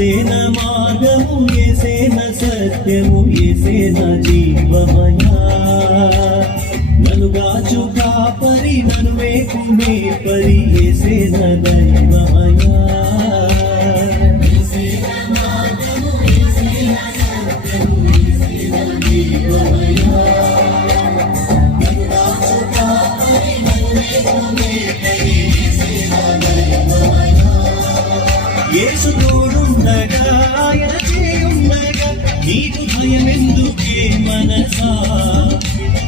ఏసేన మార్గము ఏసేన సత్యము ఏసేన జీవమయా నలుగాచు కాపరి నన్ను వేకునే పరి ఏసేన దైవమయా యేసు తోడుండగా ఆయన చేయుండగా నీకు భయమెందుకే మనసా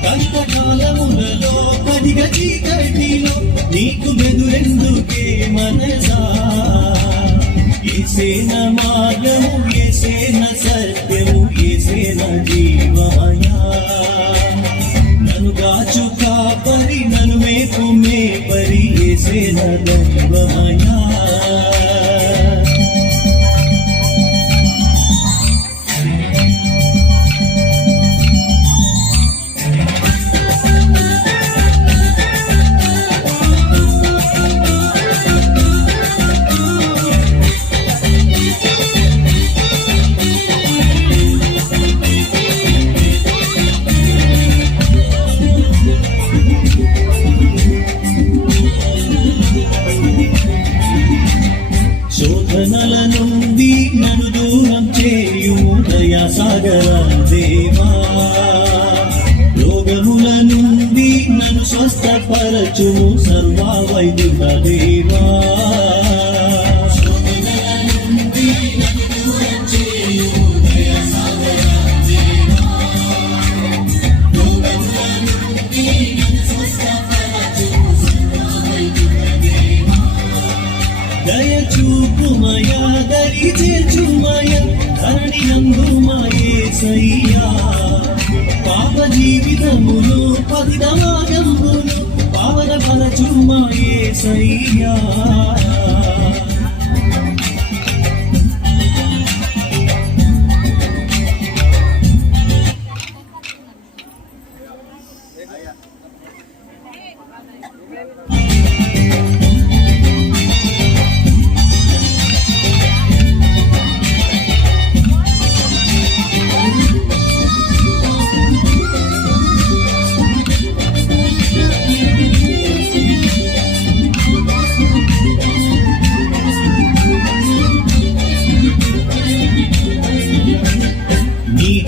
కష్టకాలములలో కదిగ చీకటిలో నీకు బెదురెందుకే మనసా యేసేన మార్గము యేసేన సత్యము యేసేన జీవమయా నన్ను గాచు కాపరి నన్ను మేపు మేపరి యేసేన దైవమయా శోధనల నుండి నన్ను దూరం చేయుము దయా సాగర దేవా రోగముల నుండి నన్ను స్వస్థపరచుము సర్వా వైద్యుల దేవా దయచూపుమయా దరి చేర్చుమయా ధరణి నందుమయేసయ్యా పాప జీవితములు పతితమాగములు పావన బలచుమయేసయ్యా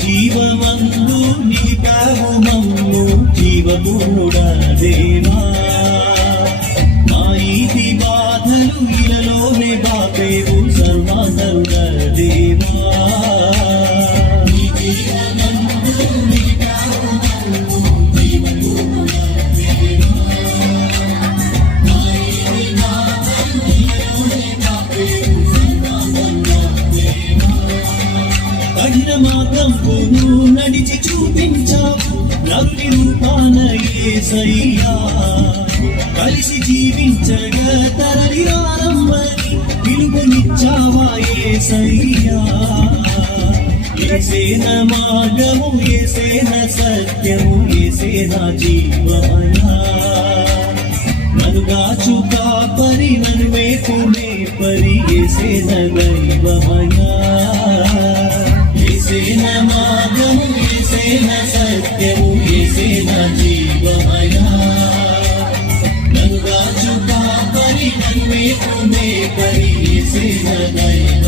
జీవమందు నిలిపావు మమ్ము జీవపూర్ణుడా దేవా మా ఈతి బాధలు ఇలలోనే బాపేవు సర్వాంతరుడా దేవా కఠిన మార్గంపును నడిచి చూపించావు నరుని రూపాన యేసయ్యా కలిసి జీవించగా తరలి రారమ్మని పిలుపునిచ్చావా యేసయ్యా యేసేన మార్గము యేసేన సత్యము యేసేన జీవమయా నన్ను గాచు కాపరి నన్ను మేపు మేపరి యేసేన దైవమయా యేసేన మార్గము యేసేన సత్యము యేసేన జీవమయా నన్ను గాచు కాపరి నన్ను మేపు మేపరి యేసేన దైవమయా